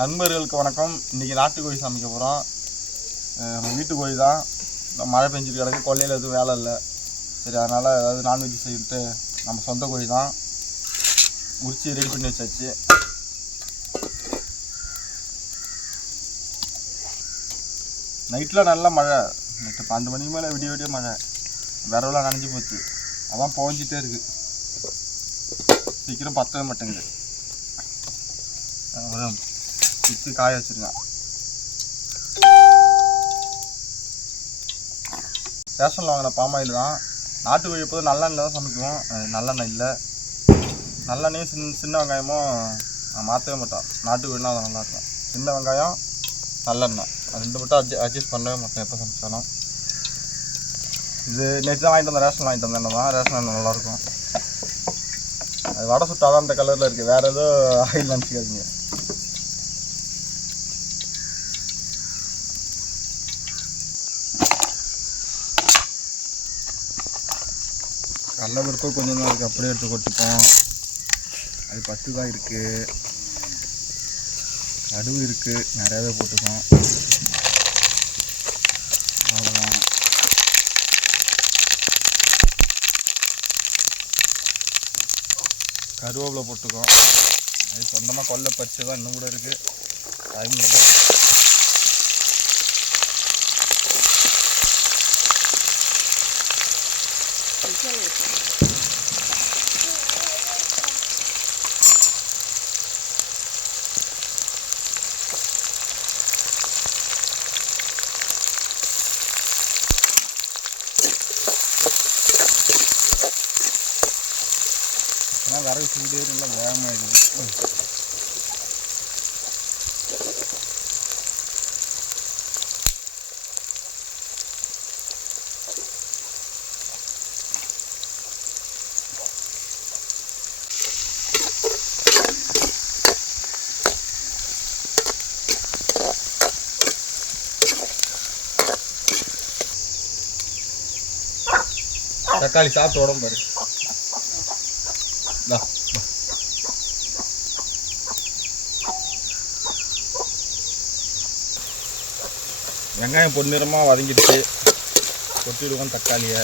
நண்பர்களுக்கு வணக்கம். இன்றைக்கி நாட்டுக்கோழி சமைக்க போகிறோம். நம்ம வீட்டு கோழி தான். மழை பெஞ்சிட்டு கிடக்கு, கொல்லையில் எதுவும் வேலை இல்லை. சரி, அதனால் ஏதாவது நான்வெஜ் செய்யிட்டு நம்ம சொந்த கோழி தான் உரிச்சு ரெடி பண்ணி வச்சாச்சு. நைட்டில் நல்ல மழை. நைட்டு 12 மணிக்கு மேலே விடிய விடிய மழை. விரவெல்லாம் நனைஞ்சி போச்சு. அதான் புகஞ்சிட்டே இருக்குது. சீக்கிரம் பற்றவே மாட்டேங்குது. பிச்சு காய வச்சுருக்கேன். ரேஷனில் வாங்கின பாமாயில் தான். நாட்டுக்கோழி எப்போதும் நல்லெண்ணெய் தான் சமைக்குவோம். நல்லெண்ணெய் இல்லை. நல்லெண்ணையும் சின்ன வெங்காயமும் மாற்றவே மாட்டோம். நாட்டுக்கோழினா அது நல்லாயிருக்கும். சின்ன வெங்காயம் நல்லெண்ணெய் அது ரெண்டு மட்டும் அட்ஜஸ்ட் பண்ணவே மாட்டேன் எப்போ சமைச்சாலும். இது நேற்று தான் வாங்கிட்டு வந்தேன். ரேஷன் வாங்கிட்டு வந்தேன். என்ன தான் ரேஷன் எண்ணெய் நல்லாயிருக்கும். அது வடை சுட்டாதான் அந்த கலரில் இருக்குது. வேறு ஏதோ ஆயில் நினச்சிக்காதீங்க. கடலைப்பருப்பு கொஞ்சம் தான் இருக்குது. அப்படியே எடுத்து கொட்டிப்போம். அது 10 தான் இருக்குது. கடுகு இருக்குது, நிறையாவே போட்டுப்போம். அவ்வளோதான். கருவேப்பிலை போட்டுக்கோம். அது சொந்தமாக கொல்லை பறிச்சு தான் இன்னும் கூட இருக்குது. டைம் இல்லை. ஆனால் விறகு சூடே நல்லா வேகமாக இருக்குது. தக்காளி சாப்பிட்டு உடம்பு பாரு. வெங்காயம் பொன்னிறமாக வதங்கிடுச்சு. கொட்டிடுவோம் தக்காளியை.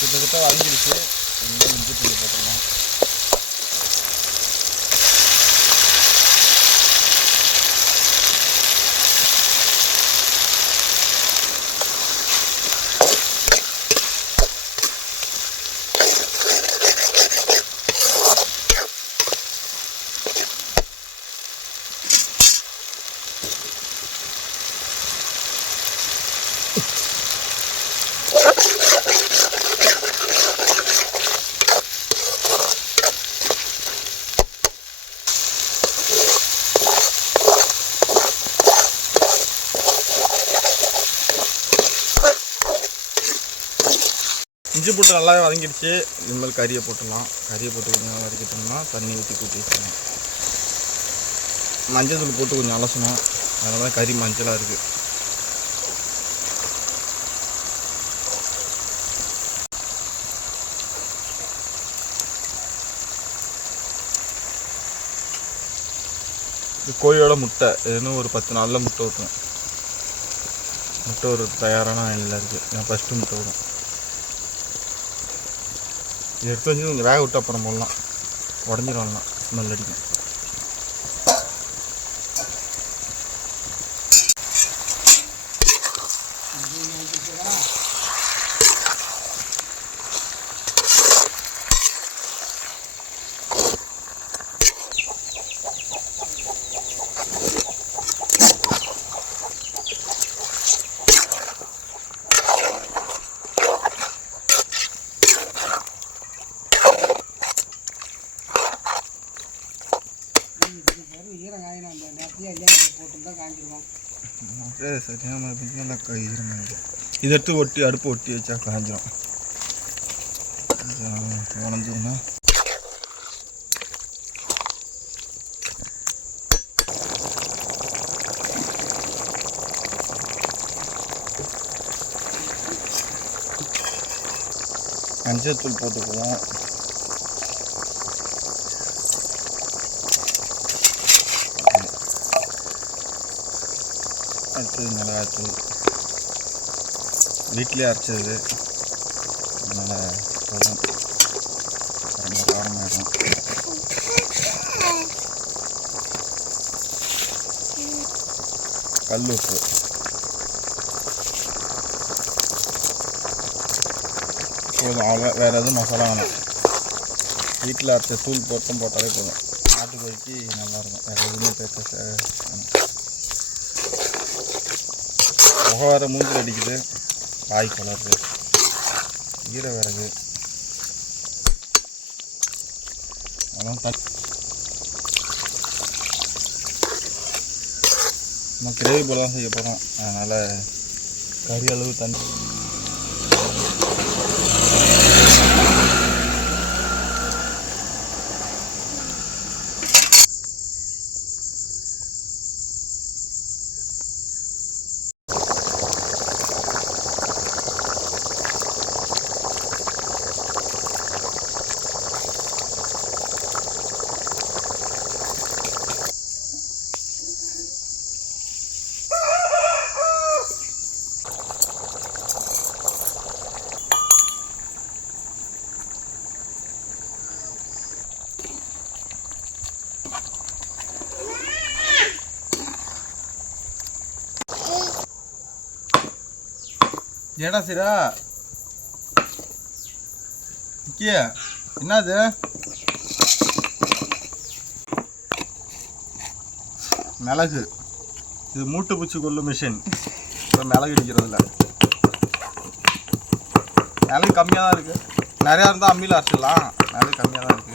கிட்டத்தட்ட வதங்கிடுச்சு. இன்னும் இஞ்சி பூண்டு போட்டுக்கலாம். இஞ்சி போட்டு நல்லாவே வதங்கிடுச்சு. இனிமேல் கறியை போட்டுடலாம். கறியை போட்டு கொஞ்சம் வதக்கிட்டோம்னா தண்ணி ஊற்றி கூட்டி வச்சுக்கணும். மஞ்சள் தூள் போட்டு கொஞ்சம் அலசணும். அதனால கறி மஞ்சளாக இருக்குது. கோழியோட முட்டை இன்னும் ஒரு 10 நாளில் முட்டை ஊற்றணும். முட்டை ஒரு தயாரான அணியில் இருக்குது. நான் ஃபஸ்ட்டு முட்டை விடும். இது எடுத்து வந்து கொஞ்சம் வேக விட்டு அப்புறம் போடலாம். உடஞ்சிடலாம், ஸ்மெல் அடிக்கும். சரியான நல்லா ஈரமாக இதை எடுத்து ஒட்டி அடுப்பு ஒட்டி வச்சா காஞ்சிடும். உடஞ்சிருந்தா மஞ்சள் தூள் போட்டுக்குவோம். அடுத்தது மிளகாய்த்தூள். வீட்டிலே அரைச்சது, அதனால் போதும். ரொம்ப காரமாயிடும். கல் உப்பு. போதும், அவ்வளோ. வேறு எதுவும் மசாலா வேணும். வீட்டில் அரைச்ச தூள் போட்டாலே போதும். நாட்டுக்கோழிக்கு நல்லாயிருக்கும். வேறு எதுவுமே சேர்த்து புகை வேறு மூஞ்சில் அடிக்குது, காய் கலருது. ஈரை விறகு அதெல்லாம் நம்ம கிரேவி போல தான் செய்ய போகிறோம். அதனால் கறி அளவு தண்ணி. ஏடா சீரா முக்கிய என்னது? மிளகு. இது மூட்டு பூச்சி கொல்லும் மிஷின். இப்போ மிளகு அடிக்கிறதில்ல. மிளகு கம்மியாக தான் இருக்குது. நிறையா இருந்தால் அம்மியில் அரைச்சிடலாம். மிளகு கம்மியாக தான் இருக்குது.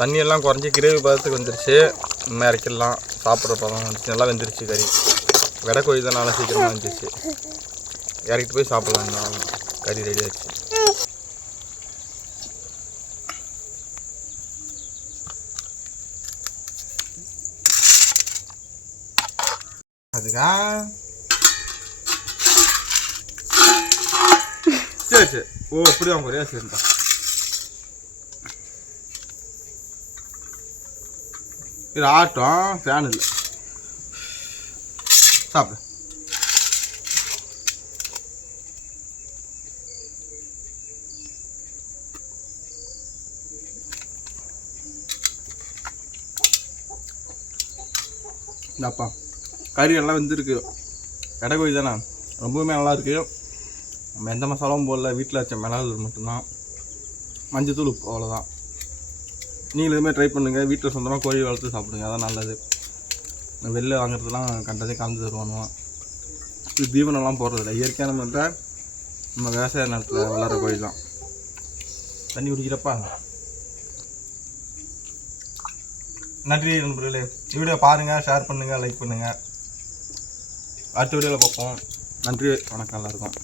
தண்ணியெல்லாம் குறைஞ்சி கிரேவி பதத்துக்கு வந்துருச்சு. இன்னும் இறக்கிடலாம். சாப்பிட்ற பதம் வந்துச்சு. நல்லா வெந்துருச்சு கறி. வெடை கோழி தான் நல்லா சீக்கிரமாக வந்துருச்சு. இறக்கிட்டு போய் சாப்பிட்லாம். கறி ரெடி ஆச்சு. அதுக்கா சரி சரி. ஓ அப்படி வாங்க ஒரே சரிதான். இது ஆட்டம், ஃபேன் இல்லை. சாப்பிடு. இந்தாப்பா கறி எல்லாம் வெந்திருக்கு. கடை கோழி தானே, ரொம்பவுமே நல்லாயிருக்கு. நம்ம எந்த மசாலாவும் போடல. வீட்டில் வச்ச மிளகாய் மட்டும்தான், மஞ்சத்தூள் உப்பு, அவ்வளோதான். நீங்களும் இதுமாதிரி ட்ரை பண்ணுங்கள். வீட்டில் சொந்தமாக கோழி வளர்த்து சாப்பிடுங்க, அதான் நல்லது. வெளில வாங்குறதுலாம் கண்டதே கலந்து தருவானுவோம். இது தீவனம்லாம் போடுறதில்ல. இயற்கையான முறையில் நம்ம விவசாய நிலத்தில் வளர்கிற கோழி தான். தண்ணி குடிக்கிறப்பா. நன்றி நண்பர்களே. வீடியோ பாருங்கள், ஷேர் பண்ணுங்கள், லைக் பண்ணுங்கள். அடுத்த வீடியோவில் பார்ப்போம். நன்றி, வணக்கம் எல்லாருக்கும்.